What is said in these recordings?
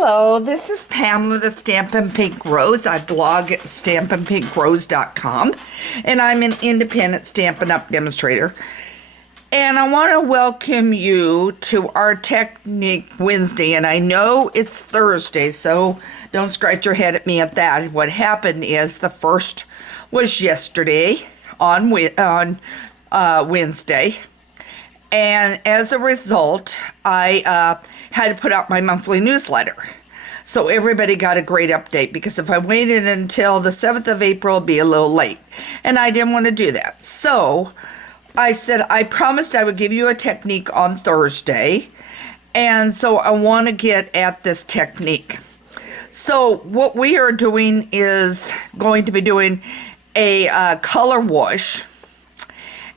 Hello, this is Pamela the Stampin' Pink Rose. I blog at stampinpinkrose.com, and I'm an independent Stampin' Up! Demonstrator. And I want to welcome you to our Technique Wednesday. And I know it's Thursday, so don't scratch your head at me at that. What happened is the first was yesterday on Wednesday. And as a result, I had to put out my monthly newsletter. So everybody got a great update, because if I waited until the 7th of April, it'd be a little late. And I didn't want to do that. So I said I promised I would give you a technique on Thursday. And so I want to get at this technique. So what we are doing is going to be doing a color wash.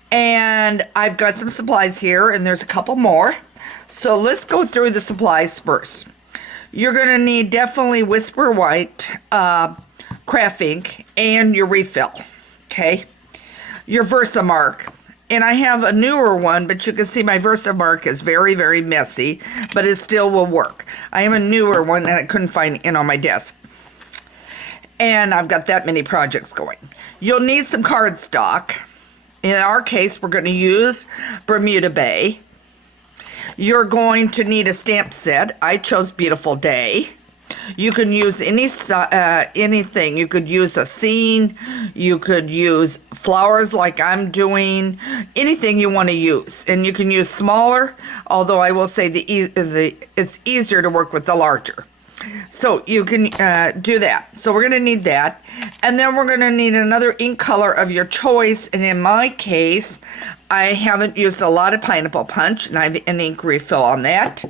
And I've got some supplies here, and there's a couple more. So let's go through the supplies first. You're going to need definitely Whisper White, craft ink, and your refill, okay? Your Versamark. And I have a newer one, but you can see my Versamark is very, very messy, but it still will work. I have a newer one that I couldn't find on my desk. And I've got that many projects going. You'll need some cardstock. In our case, we're going to use Bermuda Bay. You're going to need a stamp set. I chose Beautiful Day. You can use anything. You could use a scene. You could use flowers like I'm doing. Anything you want to use. And you can use smaller, although I will say it's easier to work with the larger. So you can do that. So we're going to need that. And then we're going to need another ink color of your choice. And in my case, I haven't used a lot of Pineapple Punch, and I have an ink refill on that.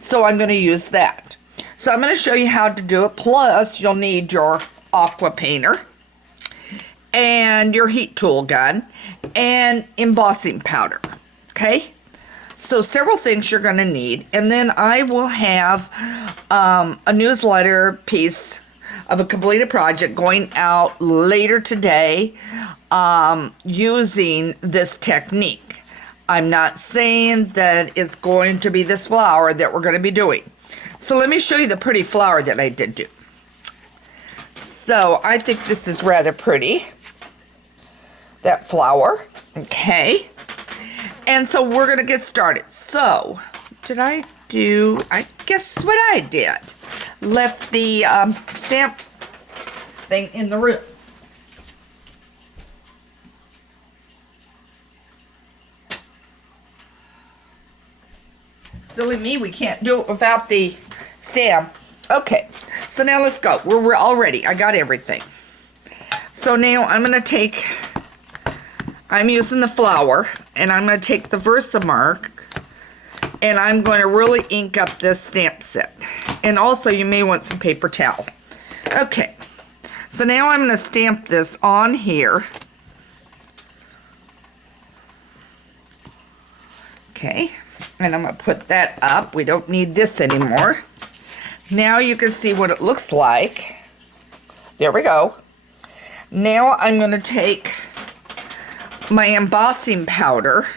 So I'm going to use that. So I'm going to show you how to do it. Plus, you'll need your aqua painter and your heat tool gun and embossing powder. Okay? So several things you're going to need. And then I will have a newsletter piece of a completed project going out later today using this technique. I'm not saying that it's going to be this flower that we're going to be doing. So let me show you the pretty flower that I did do. So I think this is rather pretty. That flower. Okay. And so we're going to get started. So, I guess what I did. Left the stamp thing in the room. Silly me, we can't do it without the stamp. Okay, so now let's go. We're all ready. I got everything. So now I'm going to take... I'm using the flower, and I'm going to take the Versamark, and I'm going to really ink up this stamp set. And also, you may want some paper towel. Okay, so now I'm going to stamp this on here. Okay, and I'm going to put that up. We don't need this anymore. Now you can see what it looks like. There we go. Now I'm going to take my embossing powder.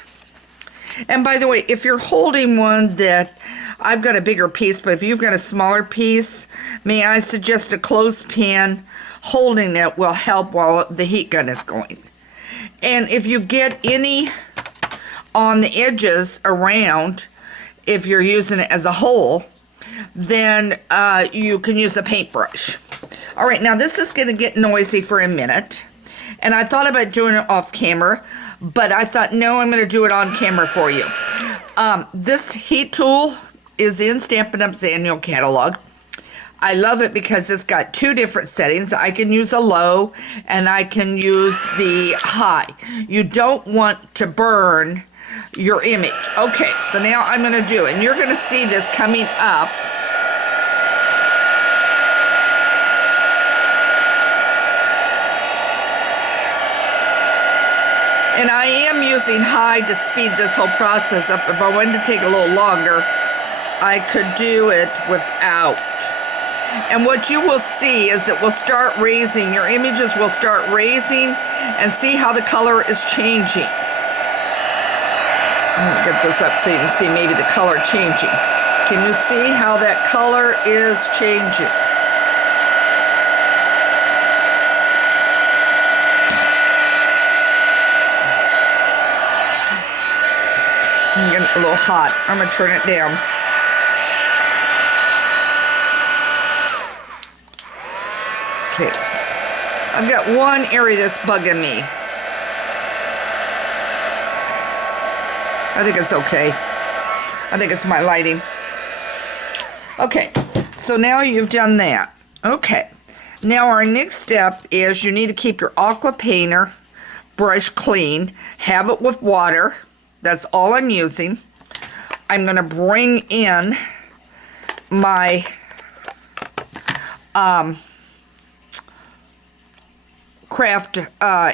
And by the way, if you're holding one that I've got a bigger piece, but if you've got a smaller piece, may I suggest a clothespin holding it will help while the heat gun is going. And if you get any on the edges around, if you're using it as a whole, then you can use a paintbrush. All right, now this is going to get noisy for a minute. And I thought about doing it off camera, but I thought, no, I'm going to do it on camera for you. This heat tool is in Stampin' Up's annual catalog. I love it because it's got two different settings. I can use a low, and I can use the high. You don't want to burn your image. Okay, so now I'm going to do it. And you're going to see this coming up. And I am using high to speed this whole process up. If I wanted to take a little longer, I could do it without. And what you will see is it will start raising. Your images will start raising, and see how the color is changing. I'm going to get this up so you can see maybe the color changing. Can you see how that color is changing? I'm getting a little hot. I'm going to turn it down. Okay. I've got one area that's bugging me. I think it's okay. I think it's my lighting. Okay, so now you've done that. Okay, now our next step is you need to keep your aqua painter brush clean. Have it with water. That's all I'm using. I'm going to bring in my craft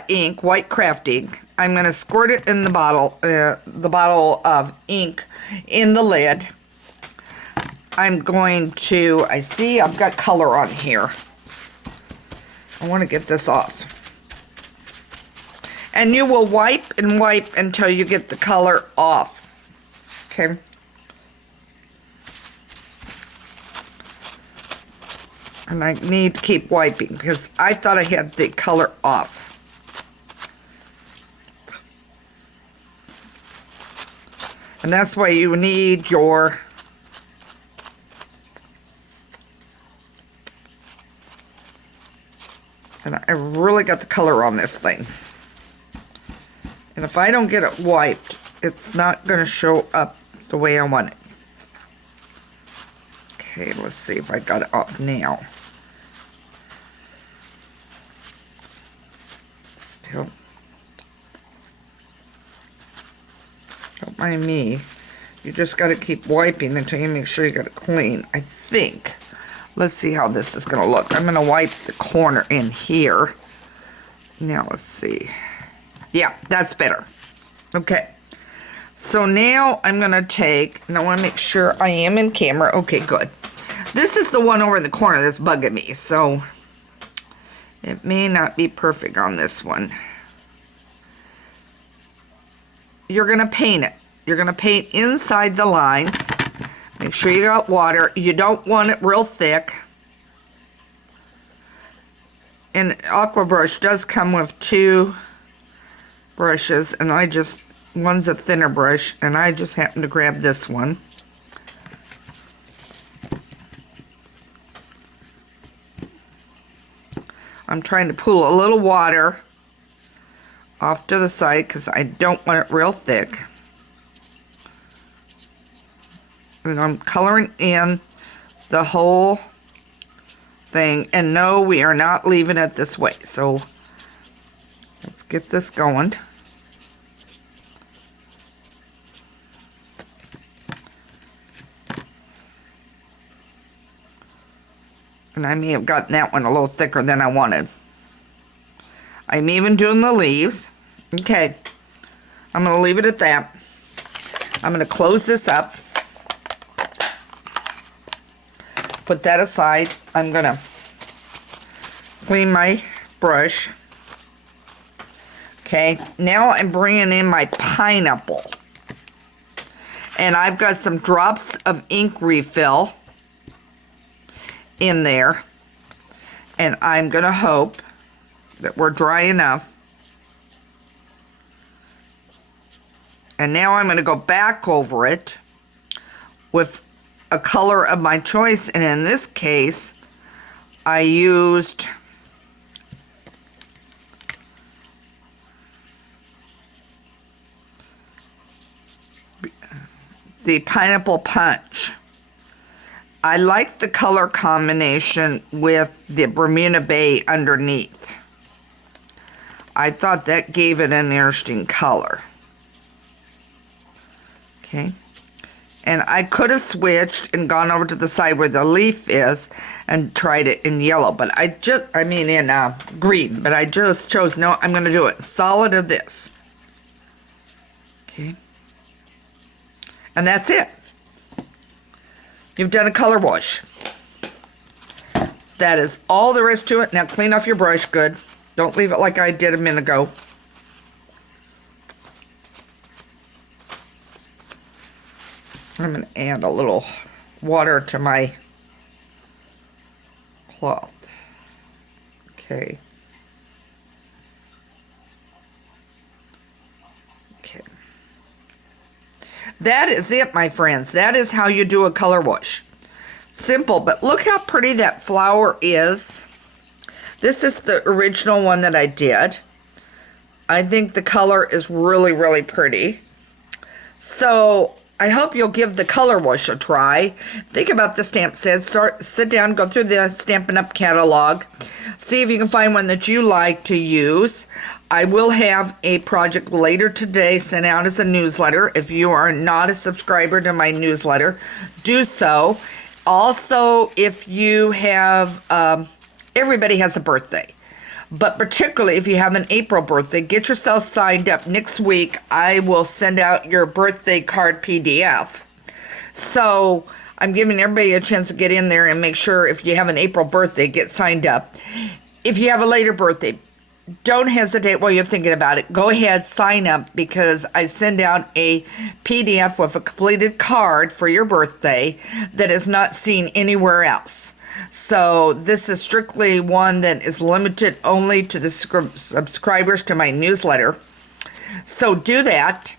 ink, white craft ink. I'm going to squirt it in the bottle of ink in the lid. I'm going to, I see I've got color on here. I want to get this off. And you will wipe and wipe until you get the color off. Okay. And I need to keep wiping because I thought I had the color off. And that's why you need your and I really got the color on this thing. And if I don't get it wiped, it's not going to show up the way I want it. Okay, let's see if I got it off now. Still. Don't mind me. You just got to keep wiping until you make sure you got it clean, I think. Let's see how this is going to look. I'm going to wipe the corner in here. Now, let's see. Yeah, that's better. Okay. So now I'm going to take, and I want to make sure I am in camera. Okay, good. This is the one over in the corner that's bugging me, so it may not be perfect on this one. You're going to paint it. You're going to paint inside the lines. Make sure you got water. You don't want it real thick. And Aqua Brush does come with two brushes, and one's a thinner brush, and I just happen to grab this one. I'm trying to pull a little water off to the side because I don't want it real thick. And I'm coloring in the whole thing. And no, we are not leaving it this way. So let's get this going. And I may have gotten that one a little thicker than I wanted. I'm even doing the leaves. Okay. I'm going to leave it at that. I'm going to close this up. Put that aside. I'm going to clean my brush. Okay. Now I'm bringing in my pineapple. And I've got some drops of ink refill in there, and I'm gonna hope that we're dry enough. And now I'm gonna go back over it with a color of my choice, and in this case I used the Pineapple Punch. I like the color combination with the Bermuda Bay underneath. I thought that gave it an interesting color. Okay. And I could have switched and gone over to the side where the leaf is and tried it in yellow, but in green, but I just chose, no, I'm going to do it solid of this. Okay. And that's it. You've done a color wash. That is all there is to it. Now clean off your brush good. Don't leave it like I did a minute ago. I'm going to add a little water to my cloth. Okay. Okay. That is it, my friends. That is how you do a color wash. Simple, but look how pretty that flower is. This is the original one that I did. I think the color is really, really pretty. So I hope you'll give the color wash a try. Think about the stamp set. Sit down, go through the Stampin' Up! Catalog. See if you can find one that you like to use. I will have a project later today sent out as a newsletter. If you are not a subscriber to my newsletter, do so. Also, if you have, everybody has a birthday. But particularly if you have an April birthday, get yourself signed up. Next week, I will send out your birthday card PDF. So I'm giving everybody a chance to get in there and make sure if you have an April birthday, get signed up. If you have a later birthday, don't hesitate while you're thinking about it. Go ahead, sign up, because I send out a PDF with a completed card for your birthday that is not seen anywhere else. So this is strictly one that is limited only to the subscribers to my newsletter. So do that.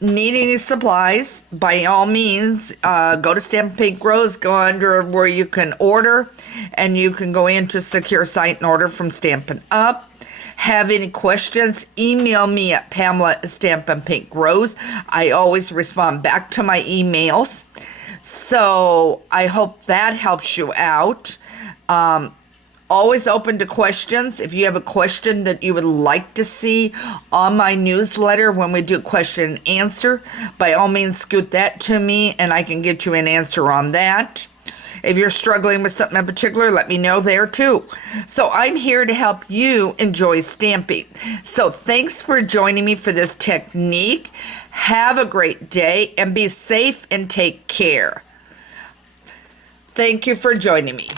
Need any supplies? By all means, go to Stampin' Pink Rose, go under where you can order, and you can go into secure site and order from Stampin' Up! Have any questions? Email me at Pamela@Stampin'Pink Rose. I always respond back to my emails. So I hope that helps you out. Always open to questions. If you have a question that you would like to see on my newsletter when we do question and answer, by all means scoot that to me and I can get you an answer on that. If you're struggling with something in particular, let me know there too. So I'm here to help you enjoy stamping. So thanks for joining me for this technique. Have a great day and be safe and take care. Thank you for joining me.